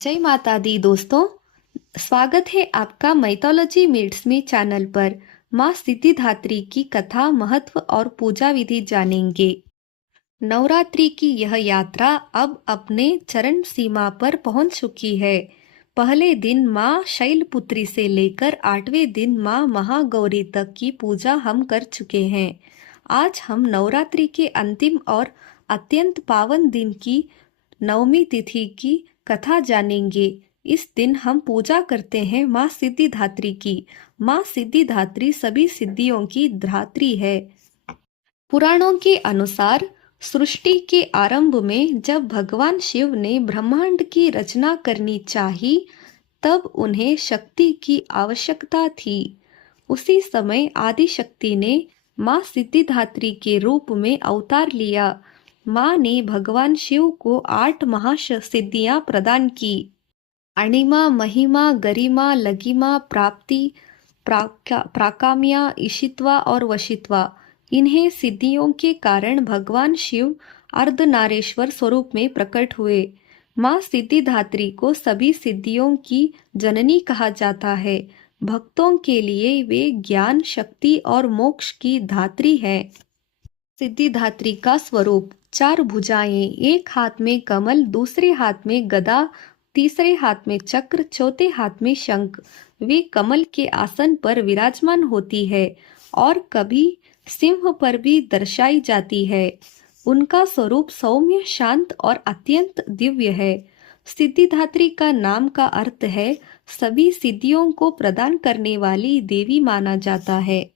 जय माता दी दोस्तों। स्वागत है आपका मैथोलॉजी मीट्स मी चैनल पर। माँ सिद्धिदात्री की कथा, महत्व और पूजा विधि जानेंगे। नवरात्रि की यह यात्रा अब अपने चरण सीमा पर पहुंच चुकी है। पहले दिन माँ शैलपुत्री से लेकर 8वें दिन माँ महागौरी तक की पूजा हम कर चुके हैं। आज हम नवरात्रि के अंतिम और अत्यंत पावन दिन की नवमी तिथि की कथा जानेंगे। इस दिन हम पूजा करते हैं माँ सिद्धिदात्री की। माँ सिद्धिदात्री सभी सिद्धियों की धात्री है। पुराणों के अनुसार सृष्टि के आरंभ में जब भगवान शिव ने ब्रह्मांड की रचना करनी चाही, तब उन्हें शक्ति की आवश्यकता थी। उसी समय आदि शक्ति ने माँ सिद्धिदात्री के रूप में अवतार लिया। माँ ने भगवान शिव को 8 महासिद्धियां प्रदान की। अणिमा, महिमा, गरिमा, लगिमा, प्राप्ति, प्राकाम्या, ईशित्वा और वशित्वा। इन्हें सिद्धियों के कारण भगवान शिव अर्धनारेश्वर स्वरूप में प्रकट हुए। माँ सिद्धिदात्री को सभी सिद्धियों की जननी कहा जाता है। भक्तों के लिए वे ज्ञान, शक्ति और मोक्ष की धात्री है। सिद्धिदात्री का स्वरूप: 4 भुजाएं, एक हाथ में कमल, दूसरे हाथ में गदा, तीसरे हाथ में चक्र, चौथे हाथ में शंख। वे कमल के आसन पर विराजमान होती है और कभी सिंह पर भी दर्शाई जाती है। उनका स्वरूप सौम्य, शांत और अत्यंत दिव्य है। सिद्धिदात्री का नाम का अर्थ है सभी सिद्धियों को प्रदान करने वाली देवी माना जाता है।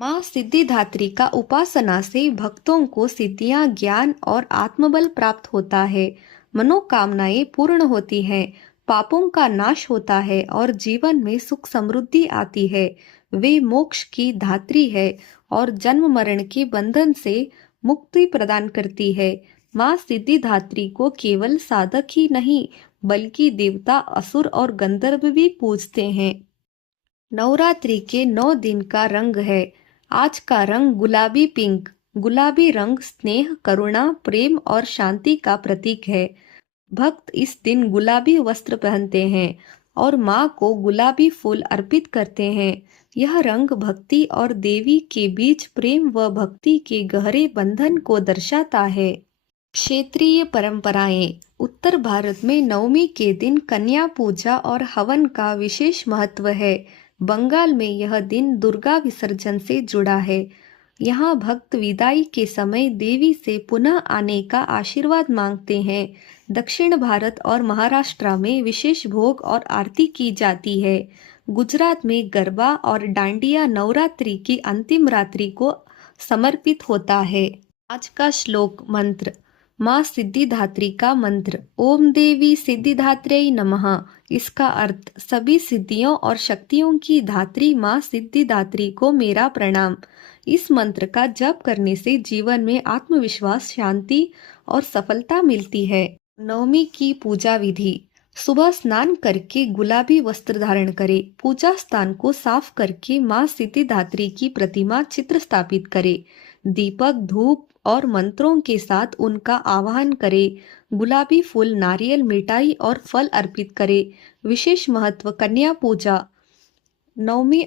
माँ सिद्धिदात्री का उपासना से भक्तों को सिद्धियां, ज्ञान और आत्मबल प्राप्त होता है। मनोकामनाएं पूर्ण होती हैं, पापों का नाश होता है और जीवन में सुख समृद्धि आती है। वे मोक्ष की धात्री है और जन्म मरण के बंधन से मुक्ति प्रदान करती है। माँ सिद्धिदात्री को केवल साधक ही नहीं, बल्कि देवता, असुर और गंधर्व भी पूजते हैं। नवरात्रि के 9 दिन का रंग है। आज का रंग गुलाबी पिंक। गुलाबी रंग स्नेह, करुणा, प्रेम और शांति का प्रतीक है। भक्त इस दिन गुलाबी वस्त्र पहनते हैं और माँ को गुलाबी फूल अर्पित करते हैं। यह रंग भक्ति और देवी के बीच प्रेम व भक्ति के गहरे बंधन को दर्शाता है। क्षेत्रीय परंपराएं: उत्तर भारत में नवमी के दिन कन्या पूजा और हवन का विशेष महत्व है। बंगाल में यह दिन दुर्गा विसर्जन से जुड़ा है। यहाँ भक्त विदाई के समय देवी से पुनः आने का आशीर्वाद मांगते हैं। दक्षिण भारत और महाराष्ट्र में विशेष भोग और आरती की जाती है। गुजरात में गरबा और डांडिया नवरात्रि की अंतिम रात्रि को समर्पित होता है। आज का श्लोक मंत्र: माँ सिद्धिदात्री का मंत्र: ओम देवी सिद्धिदात्र्यै नमः। इसका अर्थ: सभी सिद्धियों और शक्तियों की धात्री माँ सिद्धिदात्री को मेरा प्रणाम। इस मंत्र का जप करने से जीवन में आत्मविश्वास, शांति और सफलता मिलती है। नवमी की पूजा विधि: सुबह स्नान करके गुलाबी वस्त्र धारण करें। पूजा स्थान को साफ करके माँ सिद्धिदात्री की प्रतिमा चित्र स्थापित करें। दीपक, धूप और मंत्रों के साथ उनका आवाहन करें। गुलाबी फूल, नारियल, मिठाई और फल अर्पित करें। विशेष महत्व: कन्या पूजा। नवमी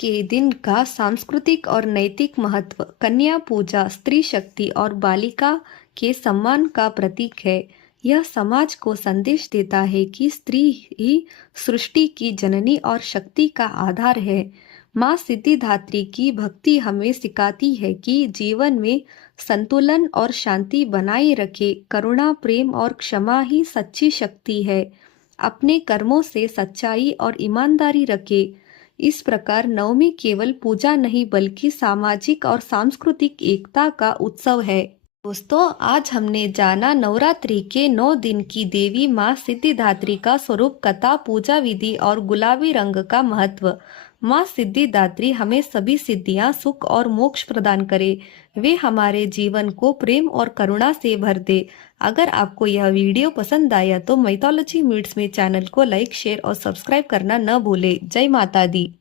के दिन का सांस्कृतिक और नैतिक महत्व: कन्या पूजा स्त्री शक्ति और बालिका के सम्मान का प्रतीक है। यह समाज को संदेश देता है कि स्त्री ही सृष्टि की जननी और शक्ति का आधार है। माँ सिद्धिदात्री की भक्ति हमें सिखाती है कि जीवन में संतुलन और शांति बनाए रखे। करुणा, प्रेम और क्षमा ही सच्ची शक्ति है। अपने कर्मों से सच्चाई और ईमानदारी रखे। इस प्रकार नवमी केवल पूजा नहीं, बल्कि सामाजिक और सांस्कृतिक एकता का उत्सव है। दोस्तों, आज हमने जाना नवरात्रि के 9 दिन की देवी माँ सिद्धिदात्री का स्वरूप, कथा, पूजा विधि और गुलाबी रंग का महत्व। माँ सिद्धिदात्री हमें सभी सिद्धियाँ, सुख और मोक्ष प्रदान करे। वे हमारे जीवन को प्रेम और करुणा से भर दे। अगर आपको यह वीडियो पसंद आया तो मैथोलॉजी मीट्स में चैनल को लाइक, शेयर और सब्सक्राइब करना न भूले। जय माता दी।